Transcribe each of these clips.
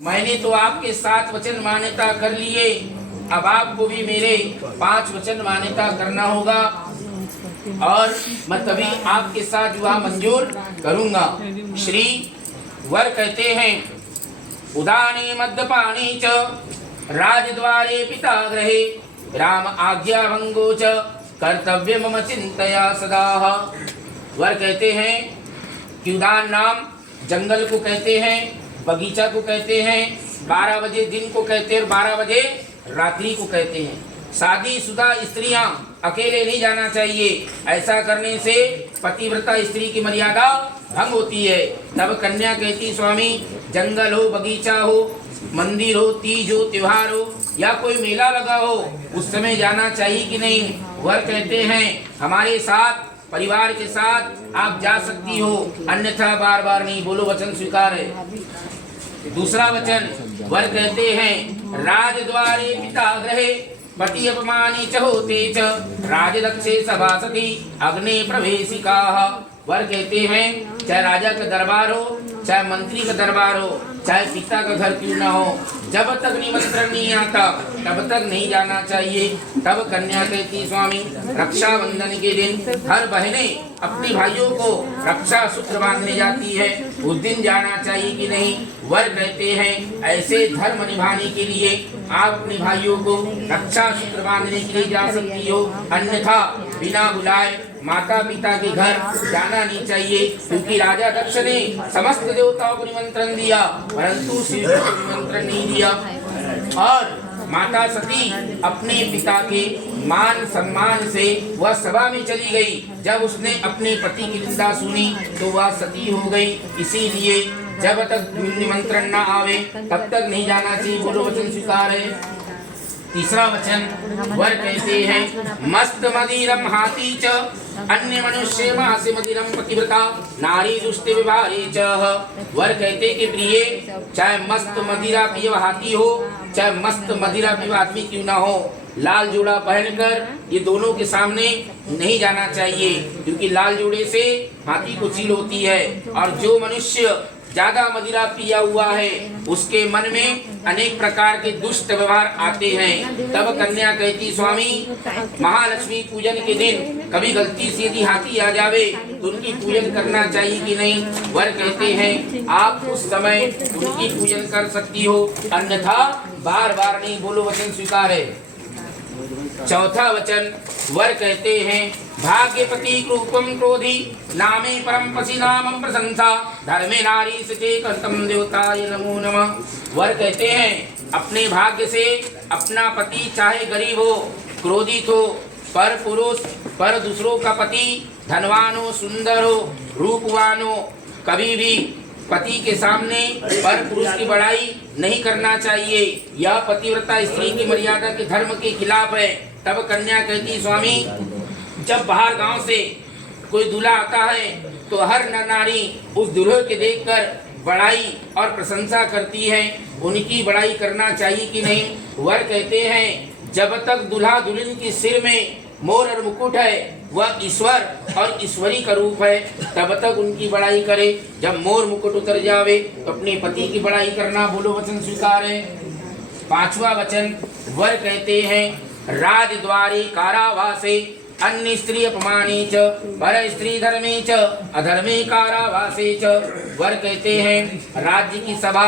मैंने तो आपके 7 वचन मान्यता कर लिए, अब आपको भी मेरे 5 वचन मान्यता करना होगा और मैं तभी आपके साथ विवाह मंजूर करूंगा। श्री वर कहते हैं, उदाने मद्यपाने च राजद्वारे पिता गृहे राम आज्ञा भंगो च कर्तव्य मम चिंतया सदा। वर कहते हैं कि उदान नाम जंगल को कहते हैं, बगीचा को कहते हैं, 12 बजे दिन को कहते हैं और 12 बजे रात्रि को कहते हैं। शादीशुदा स्त्रियां अकेले नहीं जाना चाहिए, ऐसा करने से पतिव्रता स्त्री की मर्यादा भंग होती है। तब कन्या कहती, स्वामी जंगल हो, बगीचा हो, मंदिर हो, तीज हो, त्योहार हो या कोई मेला लगा हो, उस समय जाना चाहिए कि नहीं? वर कहते हैं, हमारे साथ परिवार के साथ आप जा सकती हो, अन्यथा बार बार नहीं। बोलो वचन स्वीकार है। दूसरा वचन वर कहते हैं, राजद्वारे पिता गृहे पति अपमानी च होते च राजदक्षे सभासति अग्नि प्रवेशिका। वर कहते हैं, चाहे राजा का दरबार हो, चाहे मंत्री का दरबार हो, चाहे पिता का घर क्यों ना हो, जब तक निमंत्रण नहीं आता तब तक नहीं जाना चाहिए। तब कन्या कहती, स्वामी रक्षाबंधन के दिन हर बहनें अपने भाइयों को रक्षा सूत्र बांधने जाती है, उस दिन जाना चाहिए कि नहीं? वर कहते हैं, ऐसे धर्म निभाने के लिए आप अपने भाइयों को रक्षा सूत्र बांधने के लिए जा सकती हो, अन्यथा बिना बुलाए माता पिता के घर जाना नहीं चाहिए। क्योंकि राजा दक्ष ने समस्त देवताओं को निमंत्रण दिया परंतु शिव को निमंत्रण नहीं दिया। और माता सती अपने पिता के मान सम्मान से वह सभा में चली गई। जब उसने अपने पति की निंदा सुनी तो वह सती हो गई। इसीलिए जब तक निमंत्रण न आवे तब तक नहीं जाना चाहिए। बोलो वचन स्वीकार है। तीसरा वचन वर कहते हैं, मस्त मदिरम हाथी च अन्य मनुष्य मासे मदिरम पतिव्रता नारी दुष्ट विवाहे च। वर कहते कि प्रिय, चाहे मस्त मदिरा पिय हाथी हो, चाहे मस्त मदिरा पिय आदमी क्यों ना हो, लाल जोड़ा पहनकर ये दोनों के सामने नहीं जाना चाहिए। क्योंकि लाल जोड़े से हाथी को चील होती है और जो मनुष्य ज्यादा मदिरा पिया हुआ है उसके मन में अनेक प्रकार के दुष्ट व्यवहार आते हैं। तब कन्या कहती, स्वामी महालक्ष्मी पूजन के दिन कभी गलती से यदि हाथी आ जावे तो उनकी पूजन करना चाहिए कि नहीं? वर कहते हैं, आप उस समय उनकी पूजन कर सकती हो, अन्यथा बार बार नहीं। बोलो वचन स्वीकार है। चौथा वचन वर कहते हैं, भाग्यपति रूपम क्रोधी नामे परम पसी नामम प्रशंसा धर्मे नारी सचे कर्तम देवताय नमो नमः। वर कहते हैं, अपने भाग्य से अपना पति चाहे गरीब हो, क्रोधित हो, पर पुरुष पर दूसरों का पति धनवान हो, सुंदर हो, रूपवान हो, कभी भी पति के सामने पर पुरुष की बड़ाई नहीं करना चाहिए। यह पतिव्रता स्त्री की मर्यादा के धर्म के खिलाफ है। तब कन्या कहती, स्वामी जब बाहर गांव से कोई दूल्हा आता है तो हर नर नारी उस दूल्हे के देखकर बड़ाई और प्रशंसा करती है, उनकी बड़ाई करना चाहिए कि नहीं? वर कहते हैं, जब तक दूल्हा दुल्हन के सिर में मोर और मुकुट है, वह ईश्वर और ईश्वरी का रूप है, तब तक उनकी बड़ाई करे। जब मोर मुकुट उतर जावे तो अपने पति की बड़ाई करना। बोलो वचन स्वीकार है। पांचवा वचन वर कहते हैं, राजद्वारे कारावासे अन्य स्त्री अपमाने च पर स्त्री धर्मे च अधर्मे कारावासे च। वर कहते हैं, राज्य की सभा,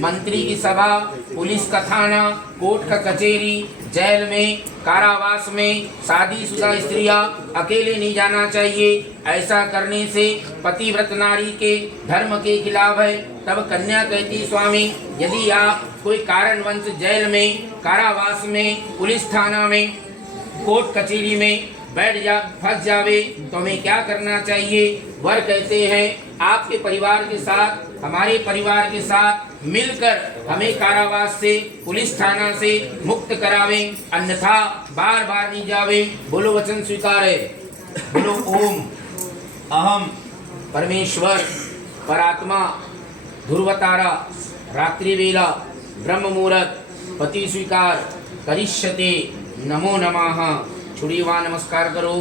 मंत्री की सभा, पुलिस का थाना, कोर्ट का कचेरी, जेल में, कारावास में शादीशुदा स्त्रियां अकेले नहीं जाना चाहिए। ऐसा करने से पतिव्रत नारी के धर्म के खिलाफ है। तब कन्या कहती, स्वामी यदि आप कोई कारणवश जेल में, कारावास में, पुलिस थाना में, कोर्ट कचेरी में फंस जावे तो हमें क्या करना चाहिए? वर कहते हैं, आपके परिवार के साथ, हमारे परिवार के साथ मिलकर हमें कारावास से, पुलिस थाना से मुक्त करावे, अन्यथा बार बार नहीं जावे। बोलो वचन स्वीकार है। बोलो ओम अहम परमेश्वर परात्मा ध्रुवतारा रात्रि वेला ब्रह्म मुहूर्त पति स्वीकार करिष्यते नमो नमः। छुड़ीवा नमस्कार करो।